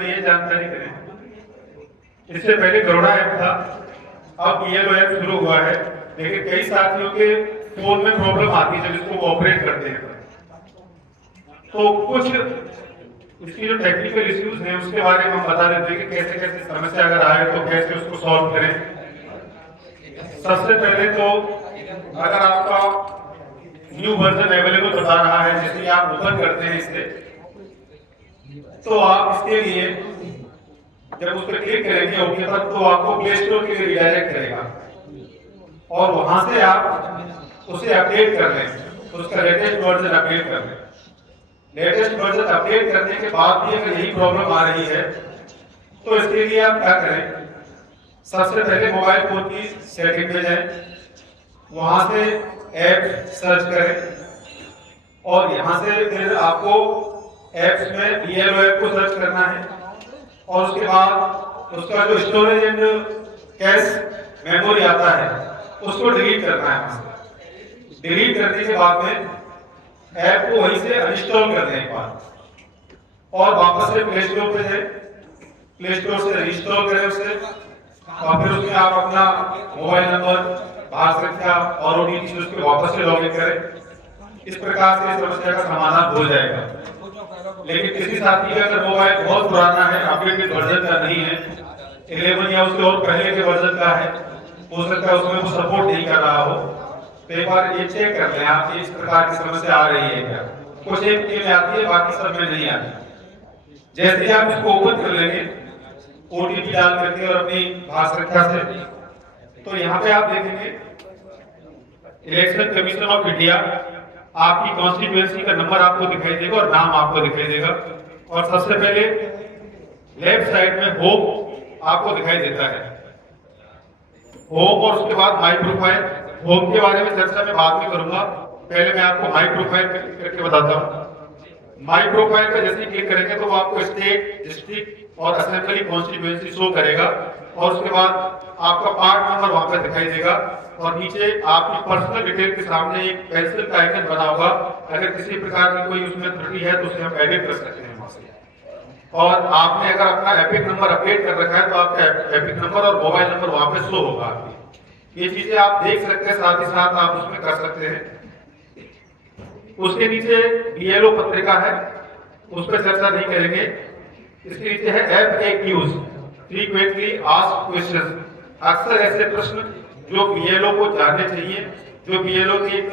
में ये जानकारी करें, इससे पहले गरुड़ा ऐप था, अब BLO ऐप शुरू हुआ है, लेकिन कई साथियों के फोन में प्रॉब्लम आती है जब इसको ऑपरेट करते हैं। तो कुछ इसकी जो टेक्निकल इश्यूज हैं उसके बारे में हम बता देते हैं कि कैसे कैसे समस्या अगर आए तो कैसे उसको सॉल्व करें। सबसे पहले तो अगर आपका न्यू वर्जन अवेलेबल बता रहा है जिसे आप ओपन करते हैं इससे, तो आप इसके लिए जब उस पर क्लिक करेंगे ओके पर, तो आपको प्ले स्टोर के लिए रिडायरेक्ट करेगा और वहां से आप उसे अपडेट कर लें, उसका लेटेस्ट वर्जन अपडेट कर लें। लेटेस्ट वर्जन अपडेट करने के बाद भी अगर यही प्रॉब्लम आ रही है तो इसके लिए आप क्या करें, सबसे पहले मोबाइल फोन की सेटिंग में जाएं, वहां से ऐप सर्च करें और यहां से फिर आपको ऐप्स में BLO ऐप को सर्च करना है और उसके बाद उसका जो स्टोरेज एंड कैश मेमोरी आता है उसको डिलीट करना है। वहां से डिलीट करने के बाद में ऐप को वहीं से अनइंस्टॉल कर दें एक बार और वापस से प्ले स्टोर पे जाए, प्ले स्टोर से इंस्टॉल करें उसे और फिर उसमें आप अपना मोबाइल नंबर, भाग संख्या और OTP से उसको वापस से लॉगिन करें। इस प्रकार से समस्या का समाधान हो जाएगा। लेकिन किसी साथी का अगर मोबाइल बहुत पुराना है, अपडेटेड वर्जन का नहीं है, 11 या उसके और पहले के वर्जन का है, हो सकता है उसमें वो सपोर्ट नहीं कर रहा हो, तो एक बार ये चेक कर लें आप इस प्रकार की समस्या आ रही है क्या। कुछ एक में आती है, बाकी सब में नहीं आती। जैसे ही आप इसको ओपन कर लेंगे OTP डाल करके और अपनी भाग संख्या से, तो यहाँ पे आप देखेंगे इलेक्शन कमीशन ऑफ इंडिया, आपकी कॉन्स्टिट्यूएंसी का नंबर आपको दिखाई देगा और नाम आपको दिखाई देगा। और सबसे पहले लेफ्ट साइड में होम आपको दिखाई देता है, होम, और उसके बाद माई प्रोफाइल। होम के बारे में चर्चा मैं बाद में करूंगा, पहले मैं आपको माई प्रोफाइल करके बताता हूँ। माई प्रोफाइल पर जैसे क्लिक करेंगे तो वो आपको स्टेट, डिस्ट्रिक्ट और असेंबली कॉन्स्टिट्यूएंसी शो करेगा और उसके बाद आपका पार्ट नंबर वहां पर दिखाई देगा और नीचे आपकी पर्सनल डिटेल के सामने एक पेंसिल का आइकन बना होगा। अगर किसी प्रकार की कोई उसमें त्रुटि है तो उसे हम एडिट कर सकते हैं वहां से। और आपने अगर अपना एपिक नंबर अपडेट कर रखा है तो आपका एपिक नंबर और मोबाइल नंबर वहां पे शो होगा आपकी। ये चीजें आप देख सकते हैं, साथ ही साथ आप उसमें कर सकते हैं। उसके नीचे BLO पत्रिका है, उस पर चर्चा नहीं करेंगे। इसके नीचे है FAQs, फ्रीक्वेंटली आस्क्ड क्वेश्चंस, अक्सर ऐसे प्रश्न जो BLO को जानने चाहिए, जो BLO की एक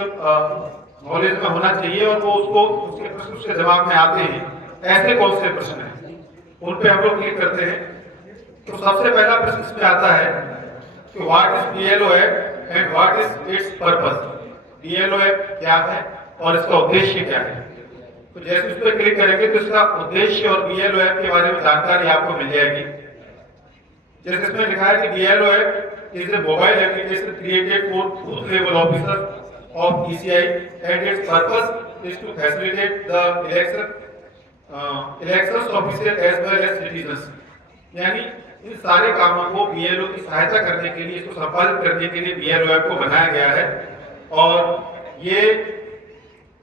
नॉलेज में होना चाहिए और वो उसको उसके प्रश्न उसके जवाब में आते हैं, ऐसे कौन से प्रश्न हैं, उन पे हम लोग क्लिक करते हैं। तो सबसे पहला प्रश्न इसमें आता है कि what is BLO app and what is it's purpose. BLO app क्या है और इसका उद्देश्य क्या है। तो जैसे उस पर क्लिक करेंगे तो इसका उद्देश्य और BLO ऐप के बारे में जानकारी आपको मिल जाएगी। जैसे इसमें लिखा है कि BLO app is a mobile application created for booth level officer of ECI and its purpose is to facilitate the elections officer as well as citizens. यानी इन सारे कामों को BLO की सहायता करने के लिए, इसको संपादित करने के लिए BLO ऐप को बनाया गया है और ये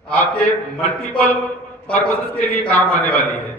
आपके मल्टीपल पर्पसेस के लिए काम आने वाली है।